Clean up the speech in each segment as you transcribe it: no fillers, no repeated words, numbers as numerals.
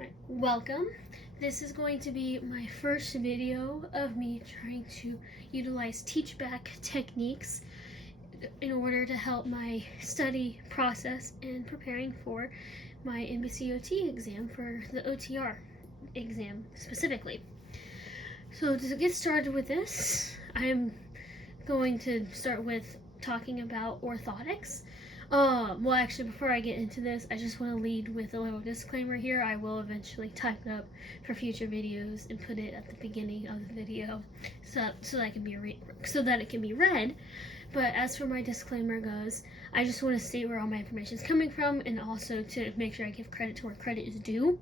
Right, welcome. This is going to be my first video of me trying to utilize teach-back techniques in order to help my study process and preparing for my NBCOT exam for the OTR exam specifically. So to get started with this, I'm going to start with talking about orthotics. Well, actually, before I get into this, I just want to lead with a little disclaimer here. I will eventually type it up for future videos and put it at the beginning of the video, so that it can be read. But as for my disclaimer goes, I just want to state where all my information is coming from, and also to make sure I give credit to where credit is due.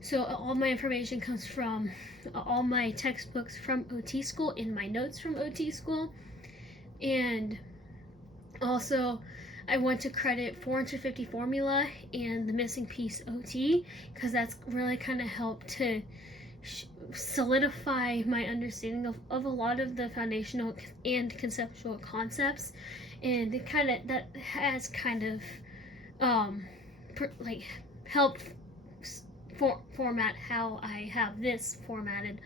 So all my information comes from all my textbooks from OT school and my notes from OT school, and also I want to credit 450 formula and the missing piece OT, because that's really kind of helped to solidify my understanding of a lot of the foundational and conceptual concepts, and that has kind of helped format how I have this formatted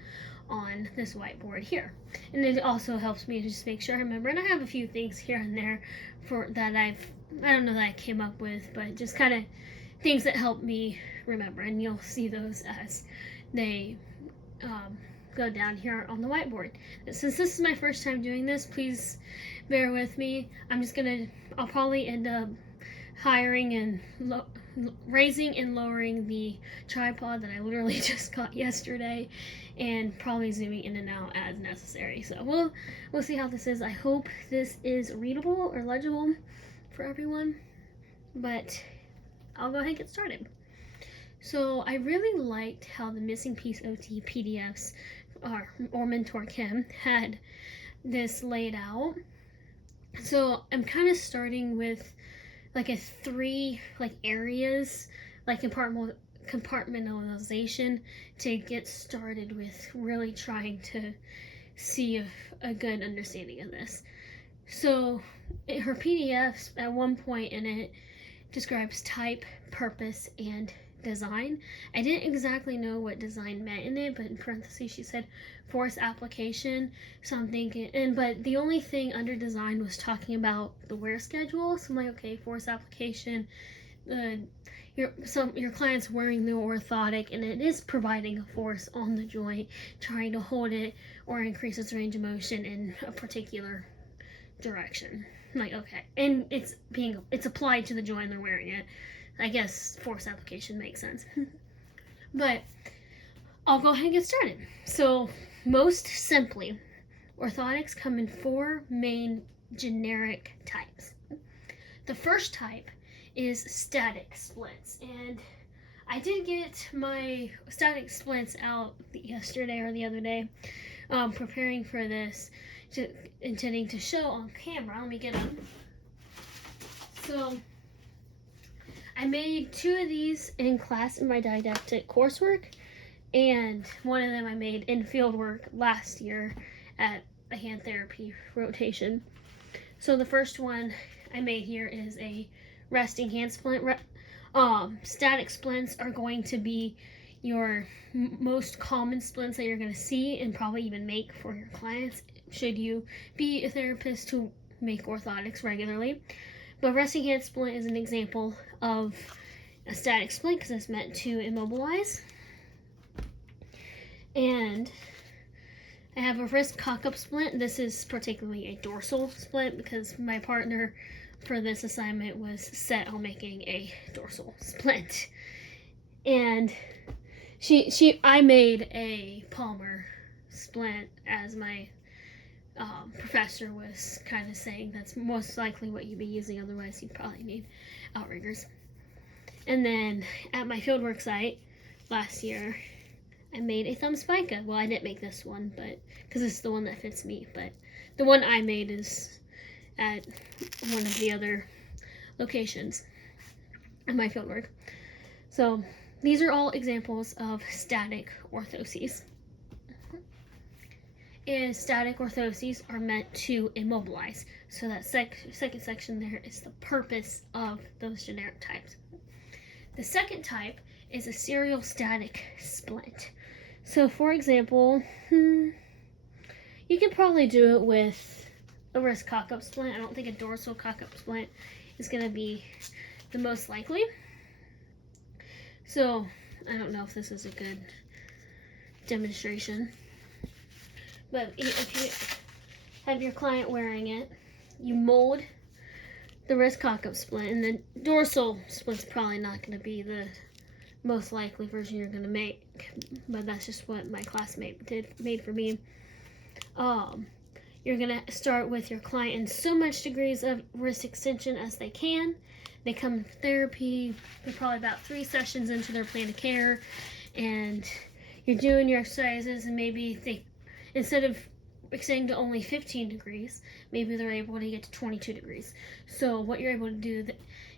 on this whiteboard here. And it also helps me to just make sure I remember, and I have a few things here and there I don't know that I came up with, but just kind of things that help me remember, and you'll see those as they go down here on the whiteboard. Since this is my first time doing this, please bear with me. I'll probably end up hiring and raising and lowering the tripod that I literally just got yesterday, and probably zooming in and out as necessary. So we'll see how this is. I hope this is readable or legible for everyone, but I'll go ahead and get started. So I really liked how the missing piece OT PDFs or Mentor Kim had this laid out. So I'm kind of starting with three areas, compartmentalization, to get started with really trying to see a good understanding of this. So her PDFs at one point in it describes type, purpose, and design. I didn't exactly know what design meant in it, but in parentheses she said force application. So I'm thinking, but the only thing under design was talking about the wear schedule. So I'm like, okay, force application. Your client's wearing the orthotic, and it is providing a force on the joint, trying to hold it or increase its range of motion in a particular direction. I'm like, okay, and it's applied to the joint, they're wearing it. I guess force application makes sense. But I'll go ahead and get started. So most simply, orthotics come in four main generic types. The first type is static splints, and I did get my static splints out yesterday or the other day, preparing for this, intending to show on camera. Let me get them. So I made two of these in class in my didactic coursework, and one of them I made in field work last year at a hand therapy rotation. So the first one I made here is a resting hand splint. Static splints are going to be your most common splints that you're going to see and probably even make for your clients should you be a therapist who make orthotics regularly. But resting hand splint is an example of a static splint because it's meant to immobilize. And I have a wrist cock-up splint. This is particularly a dorsal splint because my partner for this assignment was set on making a dorsal splint. And I made a palmar splint, as my professor was kind of saying that's most likely what you'd be using, otherwise you'd probably need outriggers. And then at my fieldwork site last year, I made a thumb spica. Well, I didn't make this one, but because this is the one that fits me, but the one I made is at one of the other locations of my fieldwork. So these are all examples of static orthoses. And static orthoses are meant to immobilize. So that second section there is the purpose of those generic types. The second type is a serial static splint. So for example, you could probably do it with a wrist cock-up splint. I don't think a dorsal cock-up splint is going to be the most likely. So I don't know if this is a good demonstration. But if you have your client wearing it, you mold the wrist cock-up splint, and the dorsal splint's probably not going to be the most likely version you're going to make, but that's just what my classmate made for me. You're going to start with your client in so much degrees of wrist extension as they can. They come to therapy, they're probably about 3 sessions into their plan of care, and you're doing your exercises, and maybe instead of extending to only 15 degrees, maybe they're able to get to 22 degrees. So what you're able to do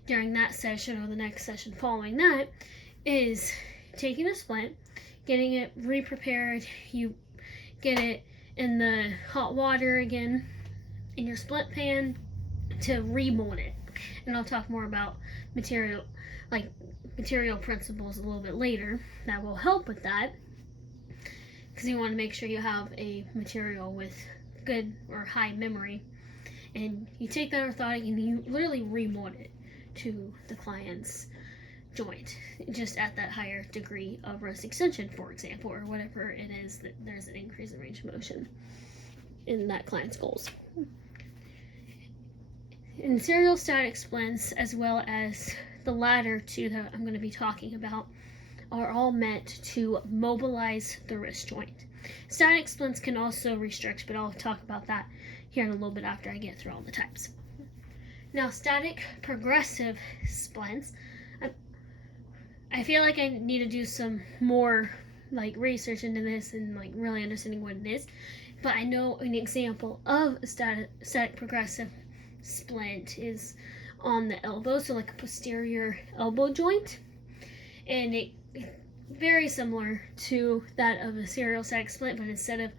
during that session or the next session following that is taking the splint, getting it re-prepared. You get it in the hot water again in your splint pan to remold it. And I'll talk more about material principles a little bit later that will help with that, because you want to make sure you have a material with good or high memory. And you take that orthotic and you literally remold it to the client's joint, just at that higher degree of wrist extension, for example, or whatever it is that there's an increase in range of motion in that client's goals. In serial static splints, as well as the latter two that I'm going to be talking about, are all meant to mobilize the wrist joint. Static splints can also restrict, but I'll talk about that here in a little bit after I get through all the types. Now, static progressive splints, I feel like I need to do some more research into this and really understanding what it is, but I know an example of a static progressive splint is on the elbow, so like a posterior elbow joint, and it very similar to that of a serial static splint, but instead of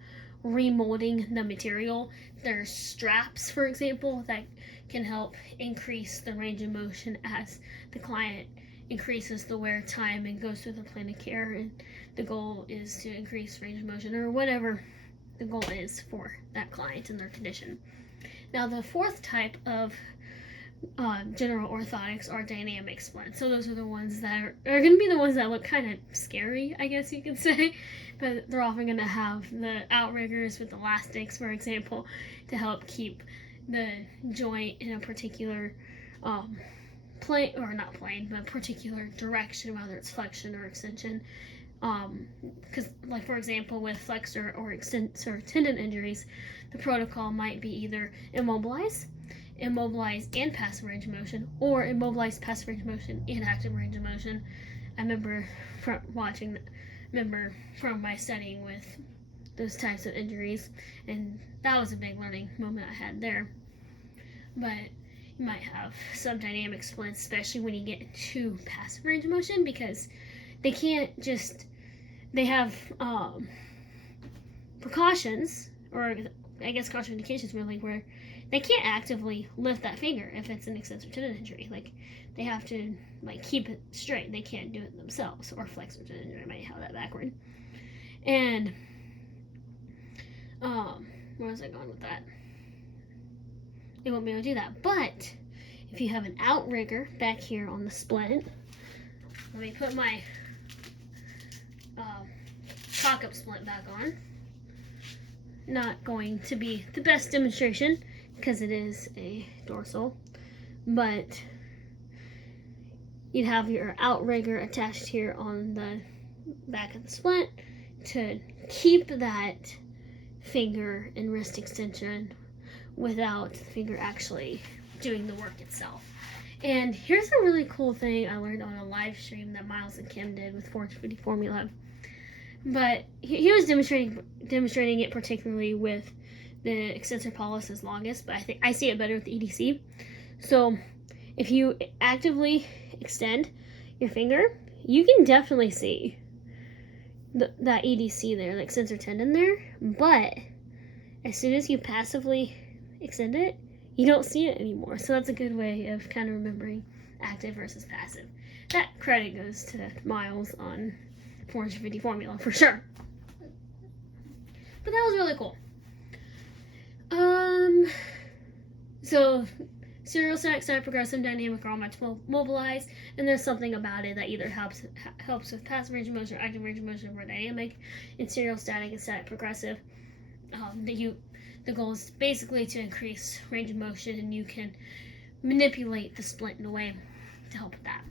remolding the material, there's straps, for example, that can help increase the range of motion as the client increases the wear time and goes through the plan of care, and the goal is to increase range of motion or whatever the goal is for that client and their condition. Now, the fourth type of general orthotics are dynamic splints. So those are the ones that are going to be the ones that look kind of scary, I guess you could say, but they're often going to have the outriggers with elastics, for example, to help keep the joint in a particular particular direction, whether it's flexion or extension. Because for example, with flexor or extensor tendon injuries, the protocol might be either immobilize and passive range of motion, or immobilize passive range of motion and active range of motion. I remember from my studying with those types of injuries, and that was a big learning moment I had there. But you might have some dynamic splints, especially when you get to passive range of motion, because they have precautions, or I guess contraindications really, where they can't actively lift that finger if it's an extensor tendon injury. They have to keep it straight. They can't do it themselves. Or flexor tendon injury, I might have that backward. And where was I going with that? They won't be able to do that. But if you have an outrigger back here on the splint, let me put my cock-up splint back on. Not going to be the best demonstration because it is a dorsal, but you'd have your outrigger attached here on the back of the splint to keep that finger in wrist extension without the finger actually doing the work itself. And here's a really cool thing I learned on a live stream that Miles and Kim did with 450 Formula. But he was demonstrating it particularly with the extensor pollicis longus, but I see it better with the EDC. So if you actively extend your finger, you can definitely see that EDC there, the extensor tendon there. But as soon as you passively extend it, you don't see it anymore. So that's a good way of kind of remembering active versus passive. that credit goes to Miles on 450 formula for sure. But that was really cool. So serial static, static progressive, dynamic are all much mobilized, and there's something about it that either helps with passive range of motion or active range of motion or dynamic. In serial static and static progressive, the goal is basically to increase range of motion, and you can manipulate the splint in a way to help with that.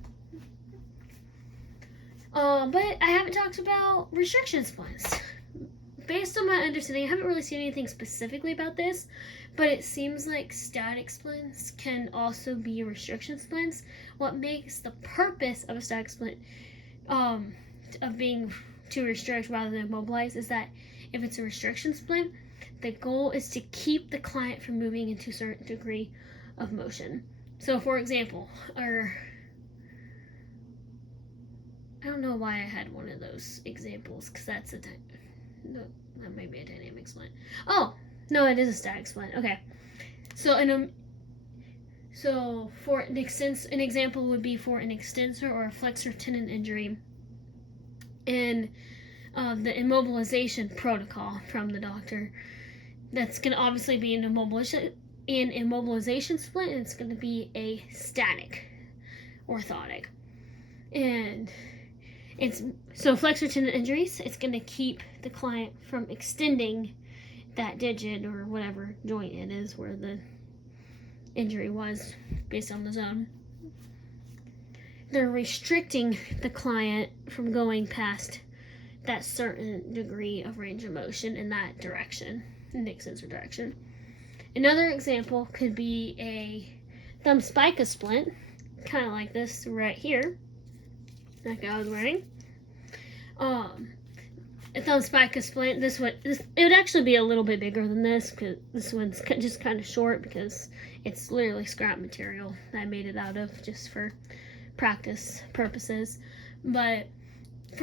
But I haven't talked about restriction splints. Based on my understanding, I haven't really seen anything specifically about this, but it seems like static splints can also be restriction splints. What makes the purpose of a static splint of being to restrict rather than mobilize is that if it's a restriction splint, the goal is to keep the client from moving into a certain degree of motion. So for example, I don't know why I had one of those examples, because that's no, that might be a dynamic splint. Oh, no, it is a static splint. Okay. So for an example would be for an extensor or a flexor tendon injury in the immobilization protocol from the doctor. That's going to obviously be an immobilization splint, and it's going to be a static orthotic. And so flexor tendon injuries, it's going to keep the client from extending that digit or whatever joint it is where the injury was based on the zone. They're restricting the client from going past that certain degree of range of motion in that direction, in the extensor direction. Another example could be a thumb spica splint, kind of like this right here, like I was wearing. A thumb spica splint. It would actually be a little bit bigger than this, because this one's just kind of short because it's literally scrap material that I made it out of just for practice purposes. But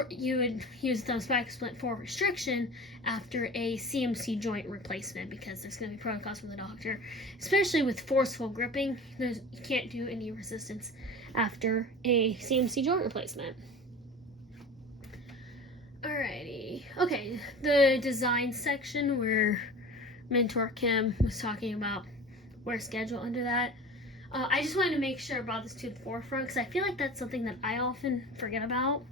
you would use thumb spica splint for restriction after a CMC joint replacement, because there's going to be protocols from the doctor, especially with forceful gripping. You can't do any resistance after a CMC joint replacement. Alrighty. Okay, the design section where Mentor Kim was talking about wear schedule under that. I just wanted to make sure I brought this to the forefront because I feel like that's something that I often forget about.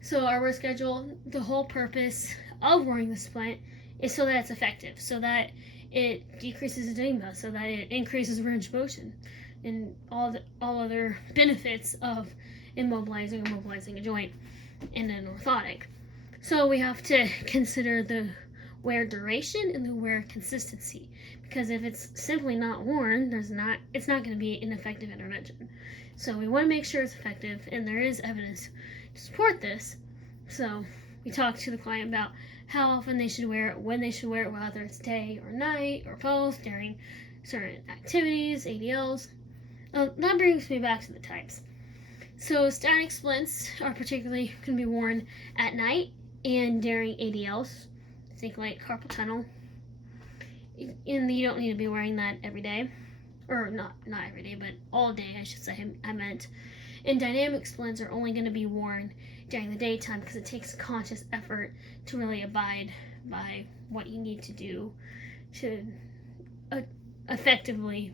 So our wear schedule, the whole purpose of wearing the splint is so that it's effective, so that it decreases edema, so that it increases range of motion, and all other benefits of immobilizing or mobilizing a joint in an orthotic. So we have to consider the wear duration and the wear consistency, because if it's simply not worn, it's not going to be an effective intervention. So we want to make sure it's effective, and there is evidence to support this. So we talk to the client about how often they should wear it, when they should wear it, whether it's day or night or both, during certain activities, ADLs. That brings me back to the types. So static splints are particularly going to be worn at night and during ADLs. Think like carpal tunnel. And you don't need to be wearing that every day. Or not every day, but all day, I should say, I meant. And dynamic splints are only going to be worn during the daytime because it takes conscious effort to really abide by what you need to do to effectively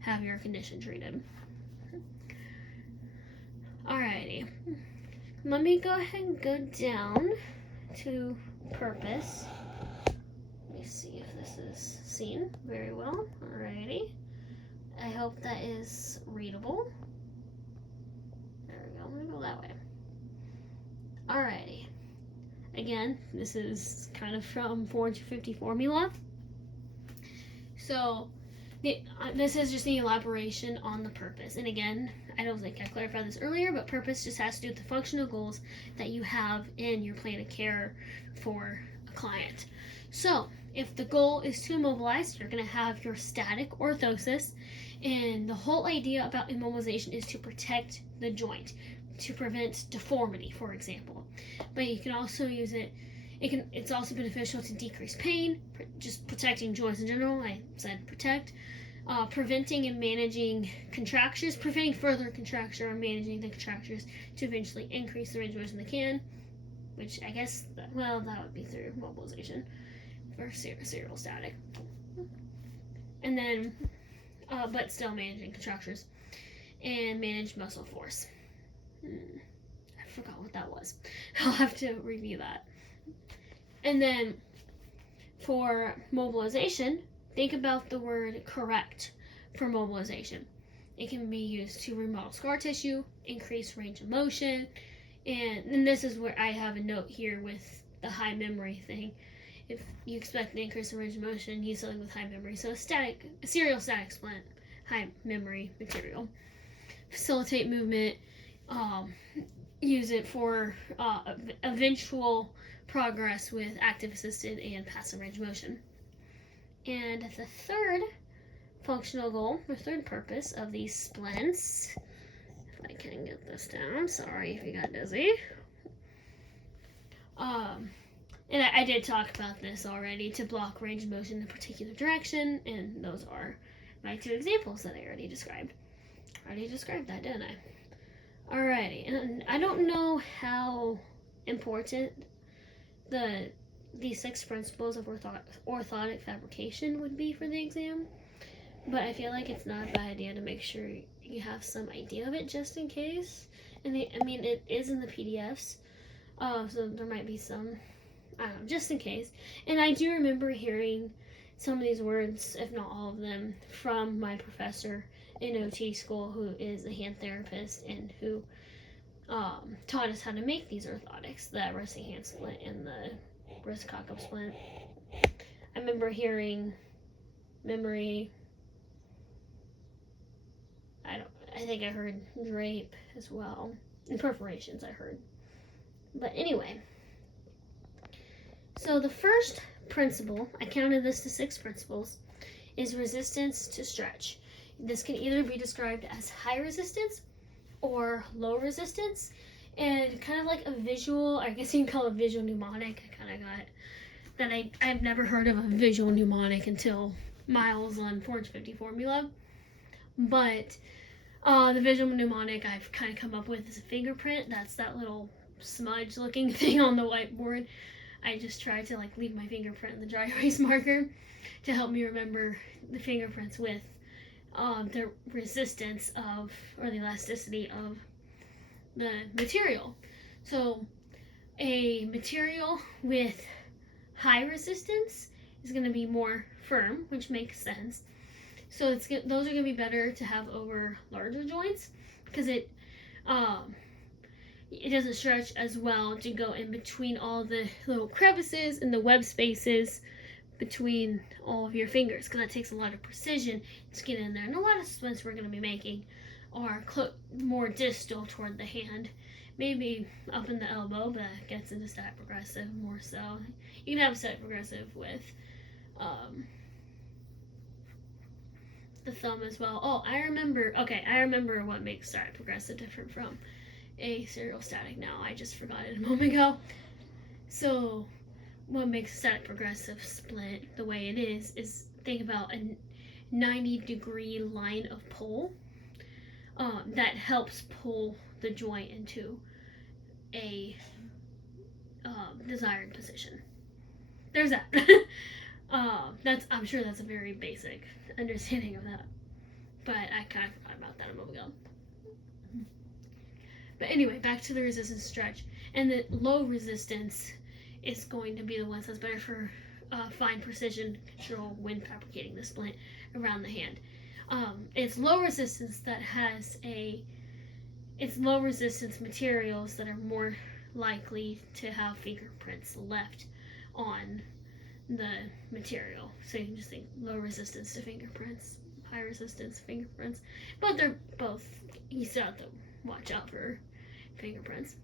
have your condition treated. Alrighty. Let me go ahead and go down to purpose. Let me see if this is seen very well. Alrighty. I hope that is readable. There we go. I'm going to go that way. Alrighty. Again, this is kind of from 450 formula. So, this is just the elaboration on the purpose. And again, I don't think I clarified this earlier, but purpose just has to do with the functional goals that you have in your plan of care for a client. So, if the goal is to immobilize, you're going to have your static orthosis. And the whole idea about immobilization is to protect the joint, to prevent deformity, for example. But you can also use it's also beneficial to decrease pain, just protecting joints in general. I said protect. preventing and managing contractures, preventing further contracture or managing the contractures to eventually increase the range of motion they can, which I guess, that would be through mobilization for serial static. And then, but still managing contractures and manage muscle force. I forgot what that was. I'll have to review that. And then for mobilization, think about the word correct for mobilization. It can be used to remodel scar tissue, increase range of motion, and this is where I have a note here with the high memory thing. If you expect an increase in range of motion, use something with high memory. So a serial static splint, high memory material. Facilitate movement, use it for eventual progress with active assisted and passive range of motion. And the third functional goal, the third purpose of these splints, if I can get this down, sorry if you got dizzy. And I did talk about this already, to block range of motion in a particular direction, and those are my two examples that I already described. I already described that, didn't I? Alrighty, and I don't know how important these 6 principles of orthotic fabrication would be for the exam, but I feel like it's not a bad idea to make sure you have some idea of it just in case. And it is in the PDFs, so there might be some, I don't know, just in case. And I do remember hearing some of these words, if not all of them, from my professor in OT school, who is a hand therapist and who taught us how to make these orthotics, the resting hand splint and the wrist cock-up splint. I remember hearing memory. I think I heard drape as well, and perforations I heard. But anyway, so the first principle, I counted this to 6 principles, is resistance to stretch. This can either be described as high resistance or low resistance, and kind of like a visual, I guess you can call it visual mnemonic. I kind of got that I've never heard of a visual mnemonic until Miles on Forge 50 formula, but the visual mnemonic I've kind of come up with is a fingerprint. That's that little smudge looking thing on the whiteboard. I just try to leave my fingerprint in the dry erase marker to help me remember the fingerprints with the resistance of, or the elasticity of, the material. So a material with high resistance is going to be more firm, which makes sense. So those are going to be better to have over larger joints, because it doesn't stretch as well to go in between all the little crevices and the web spaces between all of your fingers, because that takes a lot of precision to get in there. And a lot of splints we're going to be making are more distal toward the hand, maybe up in the elbow, but that gets into static progressive more so. You can have static progressive with the thumb as well. Oh, I remember what makes static progressive different from a serial static now. I just forgot it a moment ago. So what makes a static progressive splint the way it is think about a 90-degree line of pull that helps pull the joint into a desired position. There's that. I'm sure that's a very basic understanding of that, but I kind of forgot about that a moment ago. But anyway, back to the resistance stretch. And the low resistance is going to be the ones that's better for fine precision control when fabricating the splint around the hand. It's low resistance materials that are more likely to have fingerprints left on the material. So you can just think low resistance to fingerprints, high resistance to fingerprints. But they're both, you still have to watch out for fingerprints.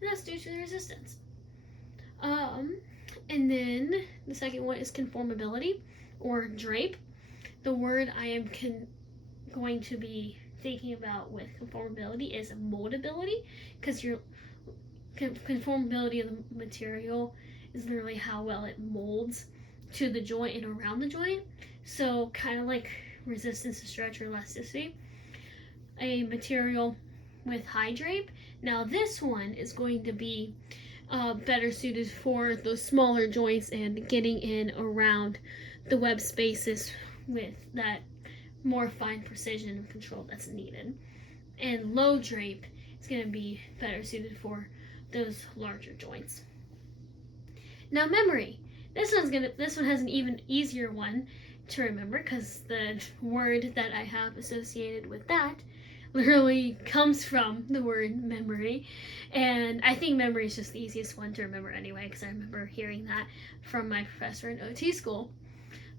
And that's due to the resistance. And then the second one is conformability or drape. The word I am going to be thinking about with conformability is moldability, because your conformability of the material is literally how well it molds to the joint and around the joint. So kind of like resistance to stretch or elasticity. A material with high drape. Now this one is going to be better suited for those smaller joints and getting in around the web spaces with that more fine precision and control that's needed. And low drape is going to be better suited for those larger joints. Now memory. This one has an even easier one to remember because the word that I have associated with that literally comes from the word memory, and I think memory is just the easiest one to remember anyway because I remember hearing that from my professor in OT school.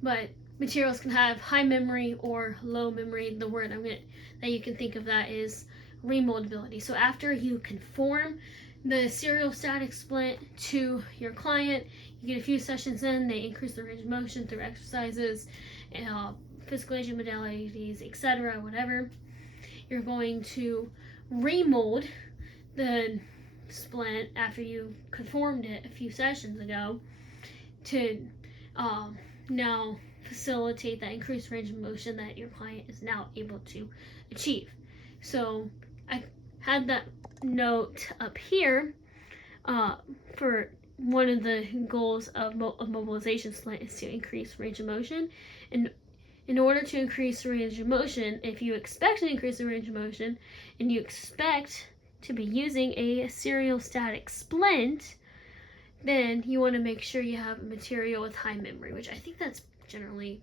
But materials can have high memory or low memory. The word that you can think of that is remoldability. So after you conform the serial static splint to your client, you get a few sessions in, they increase the range of motion through exercises, physical aging modalities, etc., whatever. You're going to remold the splint after you conformed it a few sessions ago to now facilitate that increased range of motion that your client is now able to achieve. So I had that note up here for one of the goals of mobilization splint is to increase range of motion. And in order to increase the range of motion, if you expect to increase the range of motion and you expect to be using a serial static splint, then you want to make sure you have a material with high memory, which I think that's generally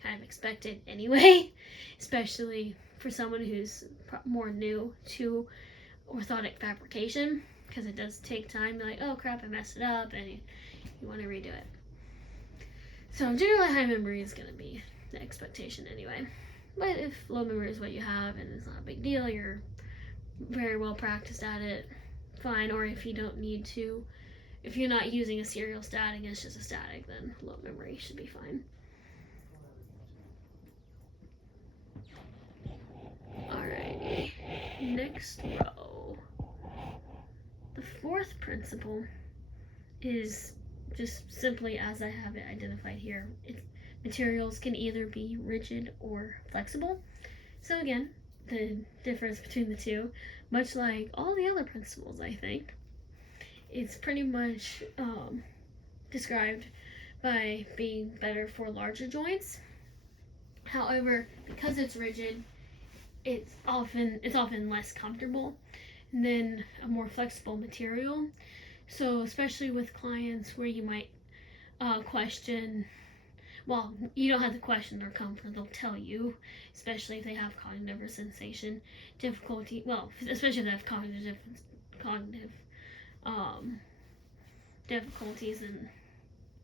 kind of expected anyway, especially for someone who's more new to orthotic fabrication, because it does take time. You're like, oh crap, I messed it up, and you want to redo it. So generally high memory is going to be the expectation anyway. But if low memory is what you have and it's not a big deal, you're very well practiced at it, fine. Or if you don't need to, if you're not using a serial static, it's just a static, then low memory should be fine. Alright, next row. The fourth principle is just simply as I have it identified here. Materials can either be rigid or flexible. So again, the difference between the two, much like all the other principles, I think, it's pretty much described by being better for larger joints. However, because it's rigid, it's often less comfortable than a more flexible material. So especially with clients where you might question, well, you don't have to question their comfort, they'll tell you, especially if they have cognitive or sensation difficulty, well, especially if they have cognitive difficulties, and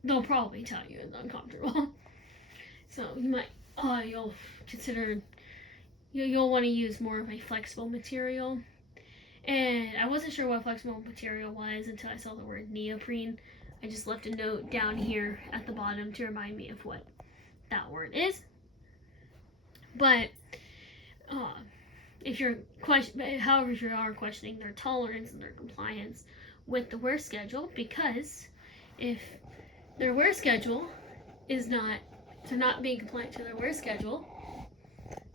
they'll probably tell you it's uncomfortable. So you might, you'll consider, you'll want to use more of a flexible material. And I wasn't sure what flexible material was until I saw the word neoprene. I just left a note down here at the bottom to remind me of what that word is. But if you are questioning their tolerance and their compliance with the wear schedule, because if their wear schedule is not being compliant to their wear schedule,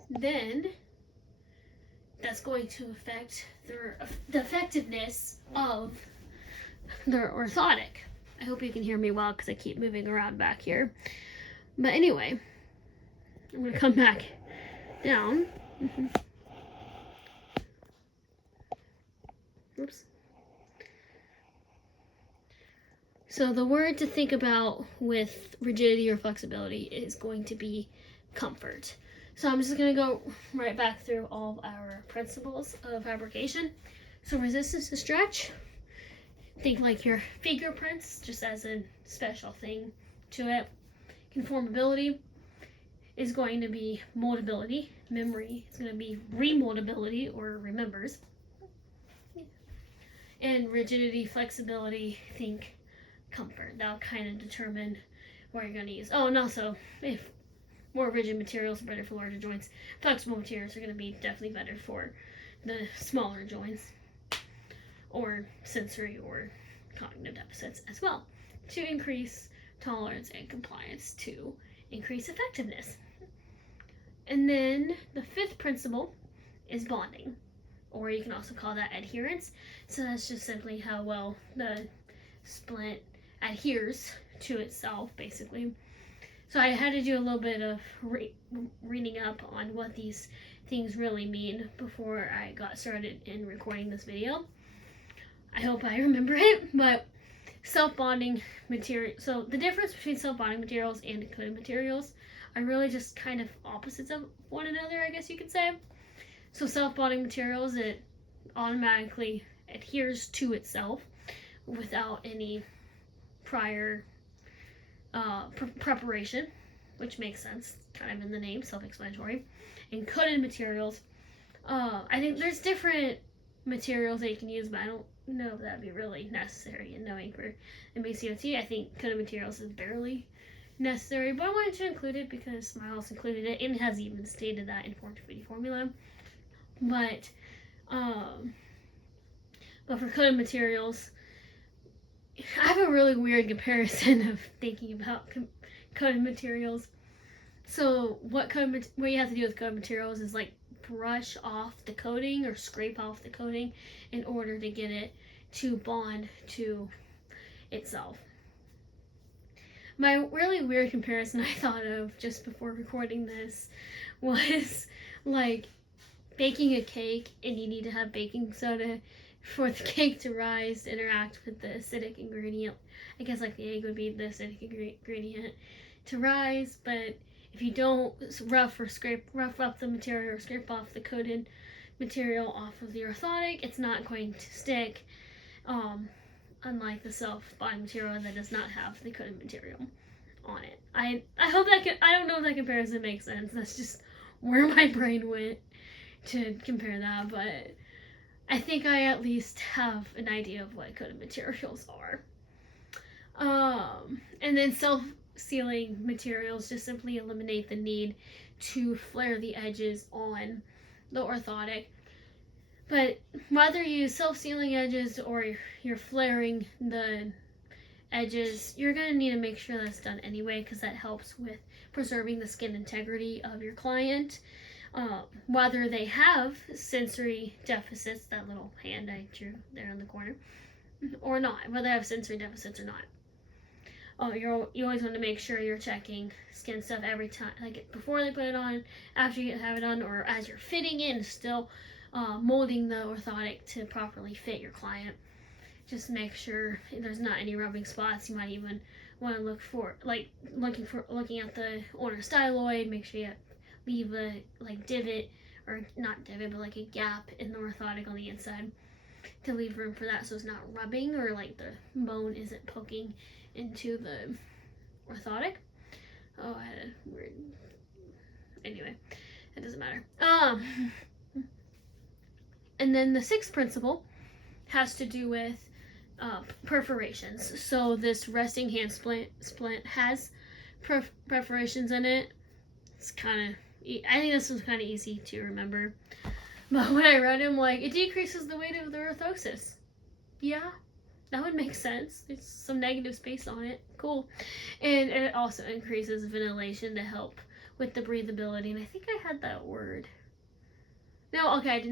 then that's going to affect the effectiveness of their orthotic. I hope you can hear me well because I keep moving around back here. But anyway, I'm going to come back down. Oops. So the word to think about with rigidity or flexibility is going to be comfort. So I'm just going to go right back through all of our principles of fabrication. So resistance to stretch, think like your fingerprints, just as a special thing to it. Conformability is going to be moldability. Memory is going to be remoldability or remembers. And rigidity, flexibility, think comfort. That'll kind of determine what you're going to use. Oh, and also, if more rigid materials are better for larger joints, flexible materials are going to be definitely better for the smaller joints or sensory or cognitive deficits as well, to increase tolerance and compliance, to increase effectiveness. And then the fifth principle is bonding, or you can also call that adherence. So that's just simply how well the splint adheres to itself, basically. So I had to do a little bit of reading up on what these things really mean before I got started in recording this video. I hope I remember it, but self-bonding material. So the difference between self-bonding materials and coated materials are really just kind of opposites of one another, I guess you could say. So self-bonding materials, it automatically adheres to itself without any prior preparation, which makes sense, kind of in the name, self-explanatory. And coated materials, I think there's different materials that you can use, but I don't know if that'd be really necessary in knowing for MBCOT. I think coated materials is barely necessary, but I wanted to include it because Smiles included it and has even stated that in 450 formula. But for coated materials, I have a really weird comparison of thinking about coated materials. So what you have to do with coated materials is like brush off the coating or scrape off the coating in order to get it to bond to itself. My really weird comparison I thought of just before recording this was like baking a cake, and you need to have baking soda for the cake to rise to interact with the acidic ingredient. I guess like the egg would be the acidic ingredient to rise, but if you don't rough up the material or scrape off the coated material off of the orthotic, it's not going to stick, unlike the self-bonding material that does not have the coated material on it. I hope that I don't know if that comparison makes sense. That's just where my brain went to compare that, but I think I at least have an idea of what coated materials are. And then self-sealing materials just simply eliminate the need to flare the edges on the orthotic. But whether you use self-sealing edges or you're flaring the edges, you're going to need to make sure that's done anyway, because that helps with preserving the skin integrity of your client. Whether they have sensory deficits, that little hand I drew there in the corner, or not, whether they have sensory deficits or not. You always want to make sure you're checking skin stuff every time, like before they put it on, after you have it on, or as you're fitting in, still molding the orthotic to properly fit your client. Just make sure there's not any rubbing spots. You might even want to look for, looking at the ulnar styloid, make sure you leave a divot, or not divot, but like a gap in the orthotic on the inside to leave room for that, so it's not rubbing or like the bone isn't poking into the orthotic. Oh, I had a weird. Anyway, it doesn't matter. And then the sixth principle has to do with perforations. So this resting hand splint has perforations in it. It's kind of, I think this was kind of easy to remember. But when I read him, like, it decreases the weight of the orthosis. Yeah, that would make sense. There's some negative space on it. Cool. And it also increases ventilation to help with the breathability. And I think I had that word. No, okay, I did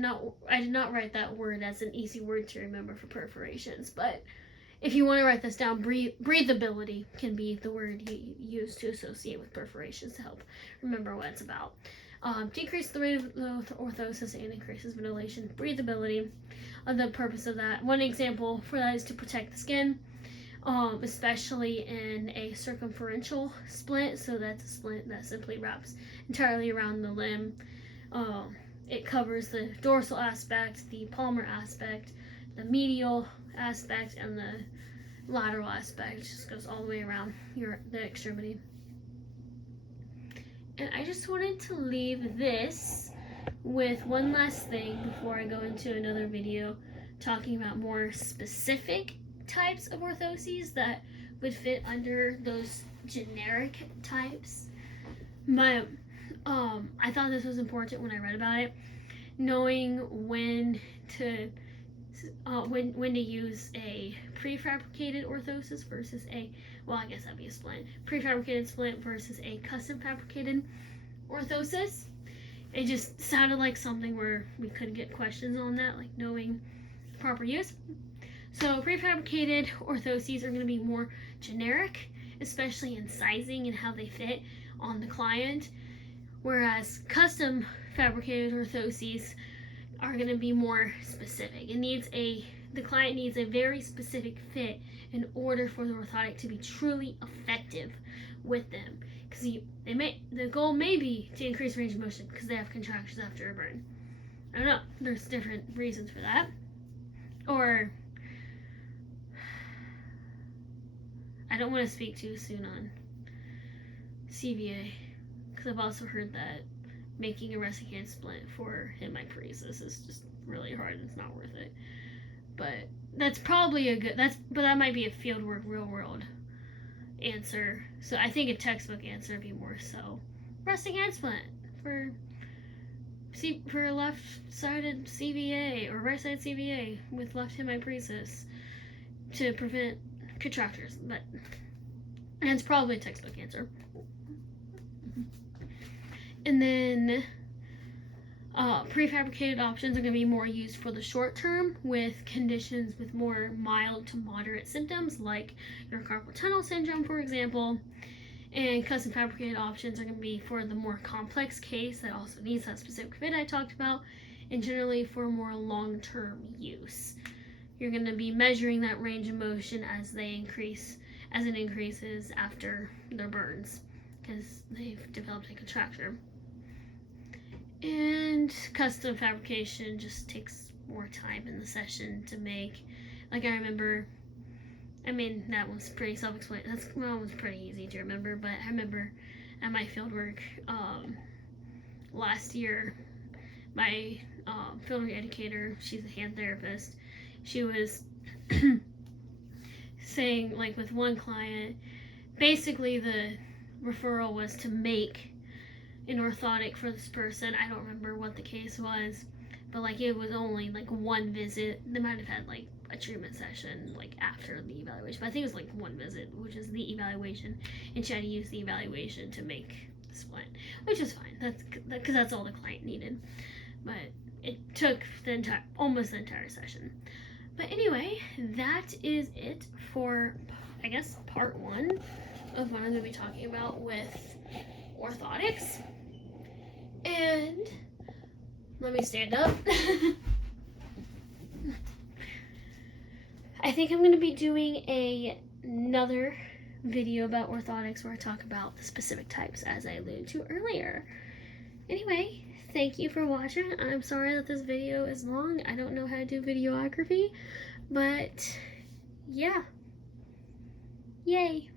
not write that word as an easy word to remember for perforations. But if you want to write this down, breathability can be the word you use to associate with perforations to help remember what it's about. Decrease the rate of the orthosis and increases ventilation. Breathability, the purpose of that. One example for that is to protect the skin, especially in a circumferential splint. So that's a splint that simply wraps entirely around the limb. It covers the dorsal aspect, the palmar aspect, the medial aspect, and the lateral aspect. It just goes all the way around the extremity. And I just wanted to leave this with one last thing before I go into another video talking about more specific types of orthoses that would fit under those generic types. I thought this was important when I read about it, knowing when to use a prefabricated orthosis versus I guess that'd be a splint. Prefabricated splint versus a custom fabricated orthosis. it just sounded like something where we could get questions on that, like knowing proper use. So prefabricated orthoses are going to be more generic, especially in sizing and how they fit on the client, whereas custom fabricated orthoses are going to be more specific. The client needs a very specific fit in order for the orthotic to be truly effective with them. Because the goal may be to increase range of motion because they have contractions after a burn. I don't know. There's different reasons for that. Or I don't want to speak too soon on CVA because I've also heard that making a resting hand splint for hemiparesis is just really hard and it's not worth it. But that's probably but that might be a fieldwork real world answer. So I think a textbook answer would be more so resting hand splint for left-sided CVA or right-sided CVA with left hemiparesis to prevent contractures. But it's probably a textbook answer. And then prefabricated options are going to be more used for the short term with conditions with more mild to moderate symptoms like your carpal tunnel syndrome, for example. And custom fabricated options are going to be for the more complex case that also needs that specific fit I talked about, and generally for more long-term use. You're going to be measuring that range of motion as it increases after their burns because they've developed a contracture. And custom fabrication just takes more time in the session to make. Like I remember, that one's pretty self-explanatory. That one was pretty easy to remember, but I remember at my fieldwork last year, my fieldwork educator, she's a hand therapist, she was saying, like, with one client, basically the referral was to make an orthotic for this person. I don't remember what the case was, but like it was only like one visit. They might have had like a treatment session like after the evaluation, but I think it was like one visit, which is the evaluation, and she had to use the evaluation to make the splint, which is fine. That's because that's all the client needed, but it took almost the entire session. But anyway, that is it for, I guess, part 1 of what I'm going to be talking about with orthotics. And let me stand up. I think I'm going to be doing another video about orthotics where I talk about the specific types as I alluded to earlier. Anyway, thank you for watching. I'm sorry that this video is long. I don't know how to do videography, but yeah. Yay.